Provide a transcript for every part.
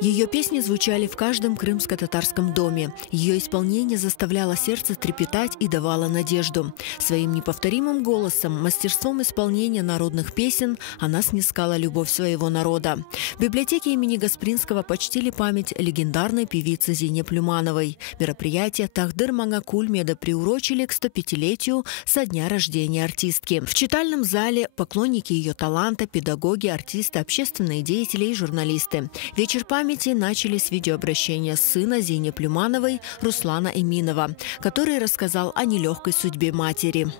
Ее песни звучали в каждом крымско-татарском доме. Ее исполнение заставляло сердце трепетать и давало надежду. Своим неповторимым голосом, мастерством исполнения народных песен она снискала любовь своего народа. В библиотеке имени Гаспринского почтили память легендарной певицы Зейнеп Люмановой. Мероприятие Тахдыр Мангакуль приурочили к 105-летию со дня рождения артистки. В читальном зале поклонники ее таланта, педагоги, артисты, общественные деятели и журналисты. Вечер памяти начали с видеообращения сына Зейнеп Люмановой Руслана Эминова, который рассказал о нелегкой судьбе матери.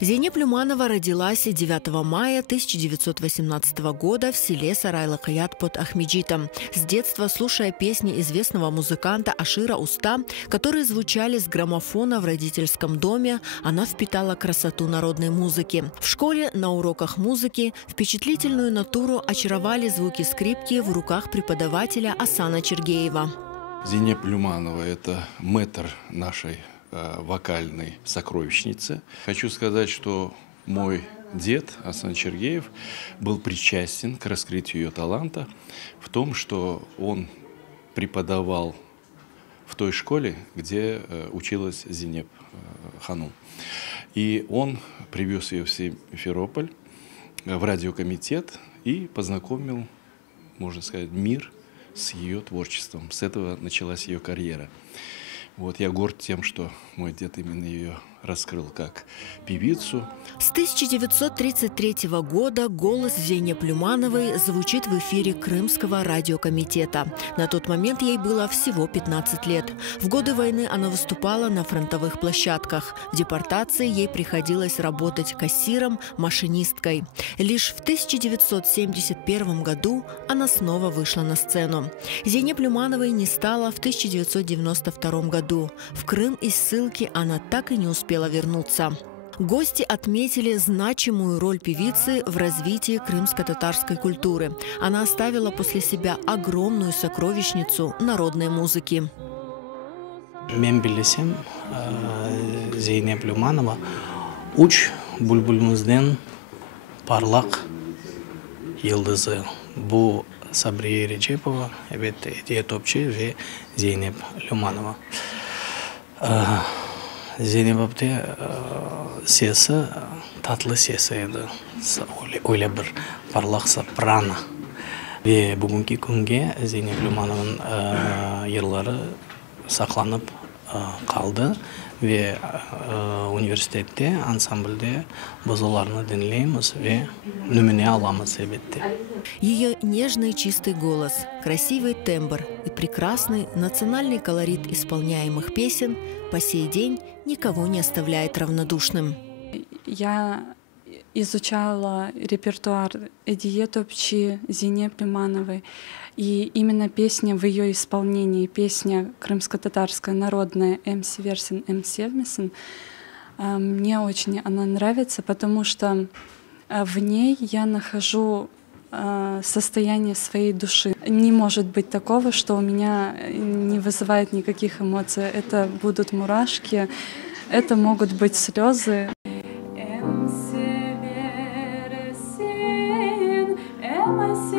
Зейнеп Люманова родилась 9 мая 1918 года в селе Сарайлы-Каят под Ахмеджитом. С детства, слушая песни известного музыканта Ашира Уста, которые звучали с граммофона в родительском доме, она впитала красоту народной музыки. В школе на уроках музыки впечатлительную натуру очаровали звуки скрипки в руках преподавателя Асана Чергеева. Зейнеп Люманова – это мэтр нашей вокальной сокровищницы. Хочу сказать, что мой дед Асан Чергеев был причастен к раскрытию ее таланта в том, что он преподавал в той школе, где училась Зейнеп Ханум. И он привез ее в Симферополь, в радиокомитет и познакомил, можно сказать, мир с ее творчеством. С этого началась ее карьера. Вот я горд тем, что мой дед именно ее раскрыл как певицу. С 1933 года голос Зейнеп Люмановой звучит в эфире Крымского радиокомитета. На тот момент ей было всего 15 лет. В годы войны она выступала на фронтовых площадках. В депортации ей приходилось работать кассиром, машинисткой. Лишь в 1971 году она снова вышла на сцену. Зейнеп Люмановой не стало в 1992 году. В Крым из ссылки она так и не успела вернуться. Гости отметили значимую роль певицы в развитии крымско-татарской культуры. Она оставила после себя огромную сокровищницу народной музыки. Мен билесем, Зейнеп Люманова уч булбулымызден парлак йылдызы. Бу Сабрия Реджепова, Эдия Топчи ве Зейнеп Люманова. Зейнеп апте сесі, татлы сесі еді. Ойлы бір парлақ сопрано. Ве бүгінгі күнге Зейнеп Люмановың йырлары сақланып қалды. Ве университетте, ансамбльде біз оларны dinleyemiz ве нүміне аламыз әлбетте. Ее нежный чистый голос, красивый тембр и прекрасный национальный колорит исполняемых песен по сей день никого не оставляет равнодушным. Я изучала репертуар Эдие Топчи, Зейнеп Люмановой, и именно песня в ее исполнении, песня крымско-татарская народная «Эмси Версен, Эмси Евмесен», мне очень она нравится, потому что в ней я нахожу состояние своей души. Не может быть такого, что у меня не вызывает никаких эмоций. Это будут мурашки, это могут быть слезы. Эмси Версен, Эмси